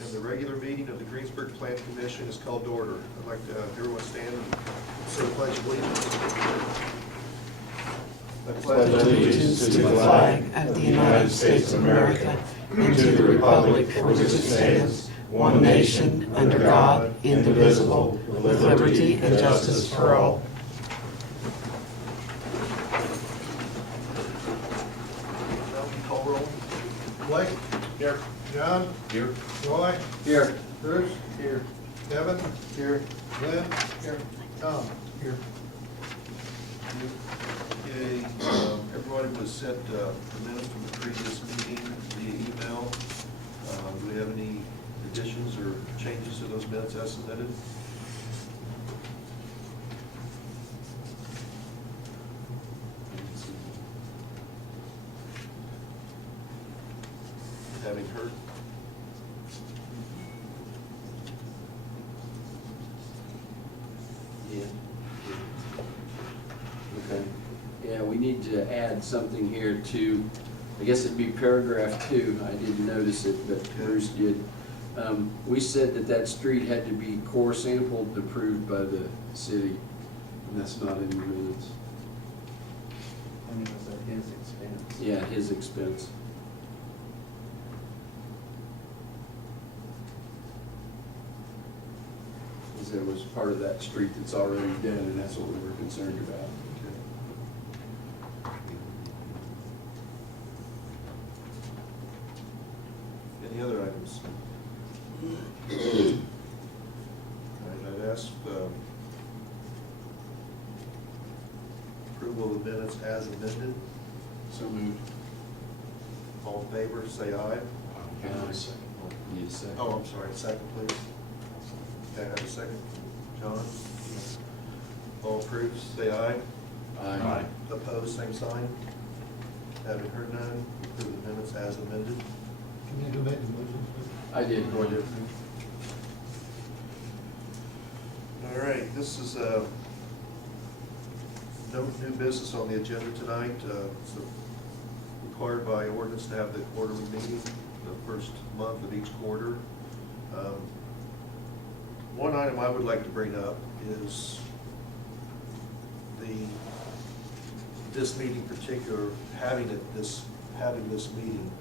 And the regular meeting of the Greensburg Plan Commission is called to order. I'd like to have everyone stand and say the pledge of allegiance. I pledge allegiance to the flag of the United States of America and to the republic for which it stands, one nation, under God, indivisible, with liberty and justice for all. Call roll. Blake? Here. John? Here. Roy? Here. Bruce? Here. Kevin? Here. Lynn? Here. Tom? Here. Okay, everybody was sent the minutes from the previous meeting via email. Do we have any additions or changes to those minutes as submitted? Having heard? Yeah. Okay. Yeah, we need to add something here to, I guess it'd be paragraph 2. I didn't notice it, but Bruce did. We said that that street had to be core sampled, approved by the city, and that's not in the minutes. I mean, was at his expense. Yeah, his expense. Because there was part of that street that's already done, and that's what we were concerned about. Any other items? All right, I'd ask approval of the minutes as amended. So moved. All in favor, say aye. Need a second? Oh, I'm sorry, second, please. Okay, I have a second. John? All approved, say aye. Aye. Opposed, same sign. Having heard none, approve the minutes as amended. Can you make the motion, please? I did. All right, this is no new business on the agenda tonight. It's required by ordinance to have the quarterly meeting, the first month of each quarter. One item I would like to bring up is this meeting in particular, having this meeting.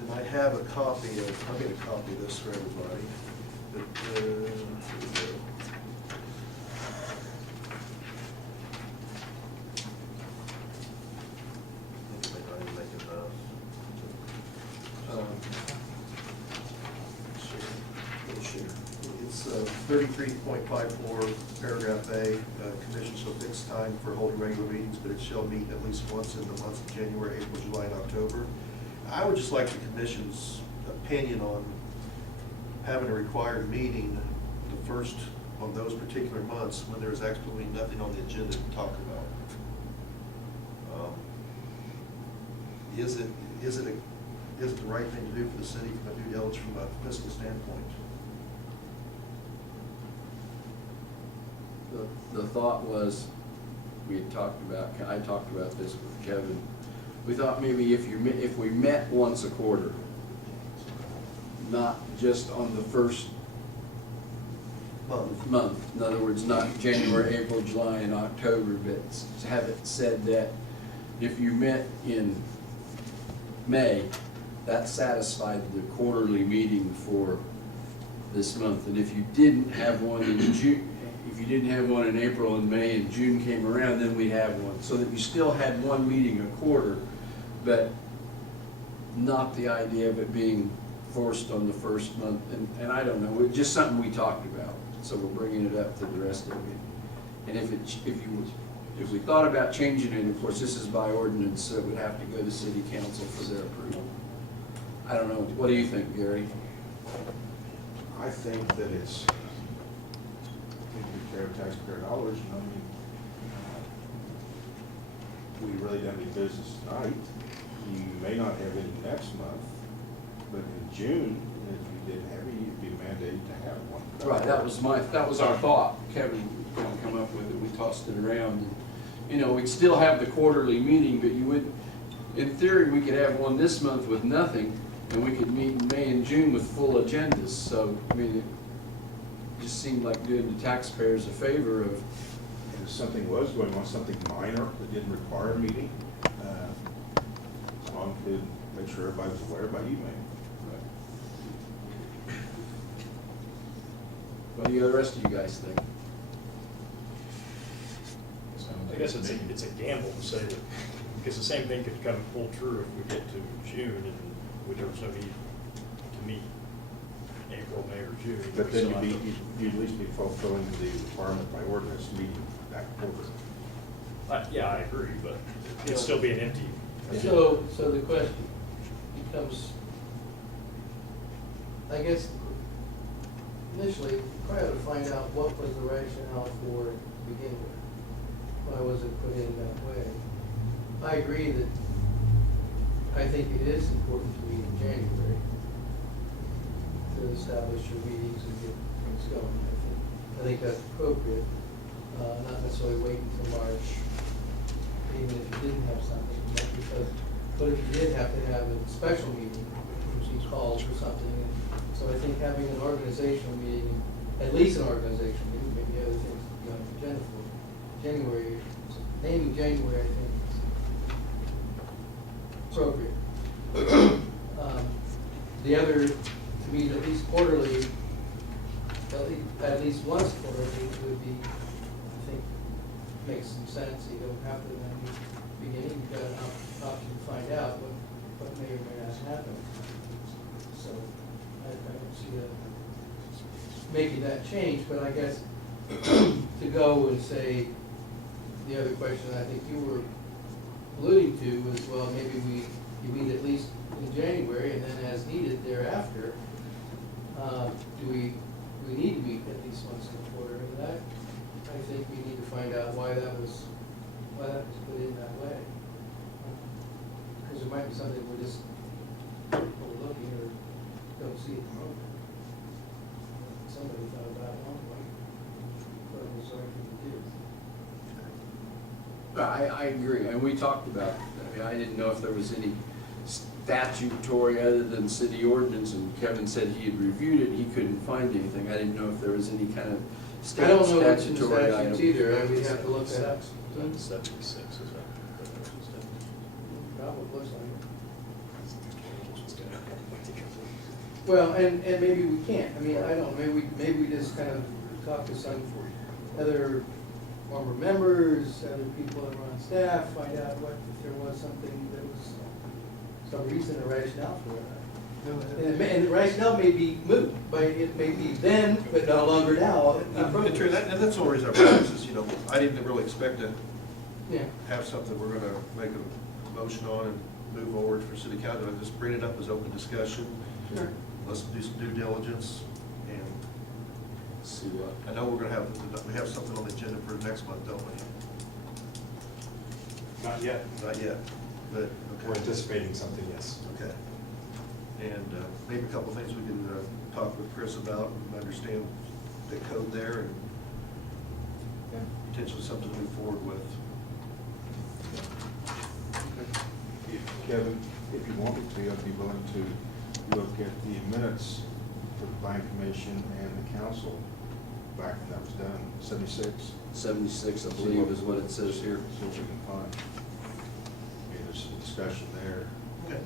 And I have a copy of, I'll get a copy of this for everybody. But, here we go. I might not even make enough. It's 33.54, paragraph A, commission shall fix time for holding regular meetings, but it shall meet at least once in the months of January, April, July, and October. I would just like the commission's opinion on having a required meeting the first on those particular months when there is absolutely nothing on the agenda to talk about. Is it the right thing to do for the city from a due diligence from a fiscal standpoint? The thought was, I talked about this with Kevin. We thought maybe if we met once a quarter, not just on the first month. In other words, not January, April, July, and October, but have it said that if you met in May, that satisfied the quarterly meeting for this month. And if you didn't have one in June, if you didn't have one in April and May and June came around, then we'd have one. So that you still had one meeting a quarter, but not the idea of it being forced on the first month. And I don't know, it's just something we talked about. So we're bringing it up to the rest of you. And if we thought about changing it, of course, this is by ordinance, so it would have to go to city council for their approval. I don't know, what do you think, Gary? I think that it's taking care of taxpayer dollars, and I mean, we really don't need business tonight. You may not have any next month, but in June, if you did have it, you'd be mandated to have one. Right, that was our thought. Kevin come up with it, we tossed it around. You know, we'd still have the quarterly meeting, but you would, in theory, we could have one this month with nothing, and we could meet in May and June with full agendas. So, I mean, it just seemed like doing the taxpayers a favor of, And if something was going on, something minor that didn't require a meeting, Tom could make sure everybody was aware by email. what do the rest of you guys think? I guess it's a gamble to say that, because the same thing could come full true if we get to June and there was no need to meet April, May, or June. But We then still have to- you'd at least be fulfilling the requirement by ordinance meeting that quarter. Yeah, I agree, but it'd still be an empty. So the question becomes, I guess, initially, try to find out what was the rationale for it to begin with. Why was it put in that way? I agree that, I think it is important to meet in January to establish your meetings and get things going. I think that's appropriate, not necessarily wait until March, even if you didn't have something, but if you did have to have a special meeting, which he calls for something, and so I think having an organizational meeting, at least an organizational meeting, maybe other things to be on the agenda for, January, naming January, I think is appropriate. The other, to me, at least quarterly, at least once quarterly would be, I think, makes some sense. You don't have to, in the beginning, you've got an option to find out what may or may not happen. So I don't see making that change, but I guess to go and say, the other question I think you were alluding to was, well, maybe you meet at least in January, and then as needed thereafter, do we need to meet at least once in a quarter? And that, I think we need to find out why that was put in that way. Because there might be something we're just overlooking or don't see at the moment. Somebody thought about it long way, but it was the right thing to do. I agree, and we talked about, I mean, I didn't know if there was any statutory other than city ordinance, and Kevin said he had reviewed it, he couldn't find anything. I didn't know if there was any kind of I don't know what's in the statutory item. statutes either, we have to look at it. 76 is that. Probably looks like it. Well, and maybe we can't, I mean, I don't, maybe we just kind of talk to some other former members, other people that were on staff, find out if there was something that was some reason or rationale for it. And the rationale may be moot, but it may be then, but no longer now. And true, and that's the only reason I brought this is, I didn't really expect to Yeah. have something we're gonna make a motion on and move forward for city council. I just bring it up as open discussion. Sure. Let's do some due diligence, and See what? I know we have something on the agenda for next month, don't we? Not yet. Not yet, but, We're okay. anticipating something, yes. Okay. And maybe a couple of things we can talk with Chris about and understand the code there and potentially something to move forward with. Kevin, if you want me to, I'd be willing to look at the minutes for the planning commission and the council back when that was done, 76. 76, I believe, is what it says here. See what we can find. Maybe there's some discussion there. Okay.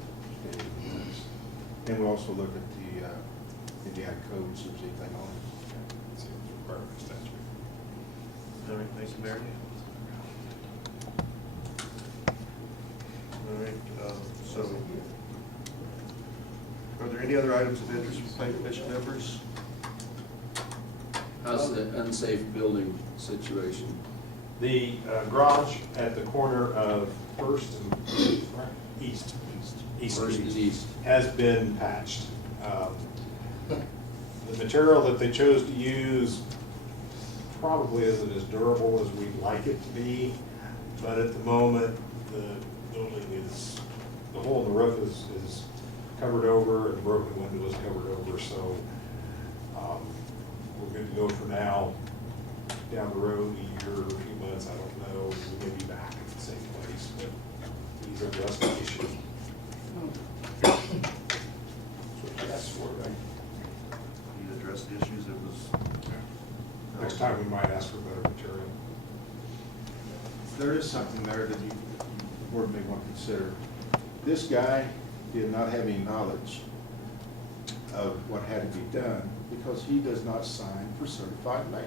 And we'll also look at the Indiana code, see if there's anything on it. See what's required by statute. All right, thank you, Mary. All right, so, are there any other items of interest from planning commission members? How's the unsafe building situation? The garage at the corner of First and East. First and East. Has been patched. The material that they chose to use probably isn't as durable as we'd like it to be, but at the moment, the building is, the hole in the roof is covered over and the broken window is covered over, so we're good to go for now. Down the road, a year or a few months, I don't know, we may be back at the same place, but we he's addressed the issue. That's what you asked for, right? You addressed the issues, it was. Next time, we might ask for better material. There is something there that you, board may want to consider. This guy did not have any knowledge of what had to be done because he does not sign for certified mail.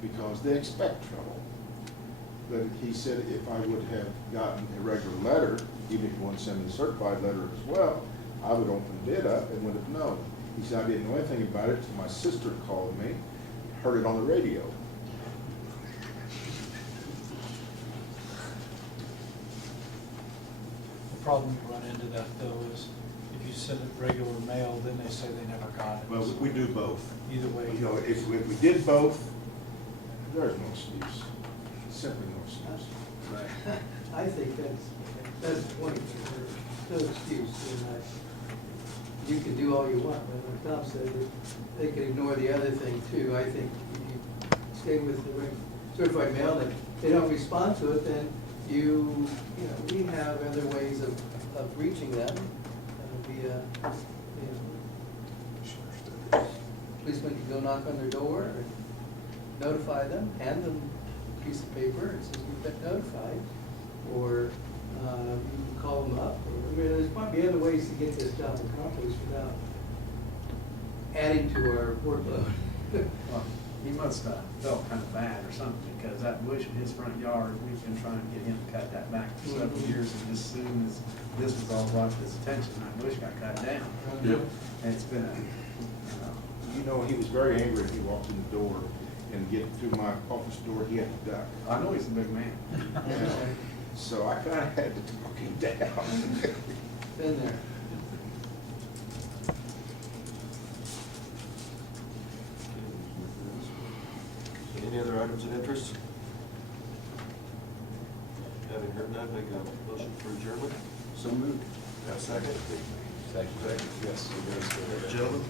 Because they expect trouble. But he said if I would have gotten a regular letter, even if you want to send me a certified letter as well, I would open it up and would have known. He said I didn't know anything about it until my sister called me, heard it on the radio. The problem you run into that though is if you send it regular mail, then they say they never got it. Well, we do both. Either way. You know, if we did both, there's no excuse, simply no excuse. I think that's the point, there's no excuse, and you can do all you want, but like Tom said, they can ignore the other thing too. I think if you stay with the certified mail, and if they don't respond to it, then you know, we have other ways of reaching them via, policeman can go knock on their door, or notify them, hand them a piece of paper, and says you've been notified, or you can call them up, or, I mean, there's probably other ways to get this job accomplished without adding to our workload. Well, he must have felt kind of bad or something, because that bush in his front yard, we've been trying to get him to cut that back for several years, and as soon as this was all brought to his attention, that bush got cut down. Yep. And it's been You know, he was very angry when he walked in the door and get through my office door, he had to duck. I know he's a big man. So I kind of had to talk him down. Been there. Any other items of interest? Having heard none, make a motion for adjournment. So moved. Have a second? Second. Yes. Gentlemen?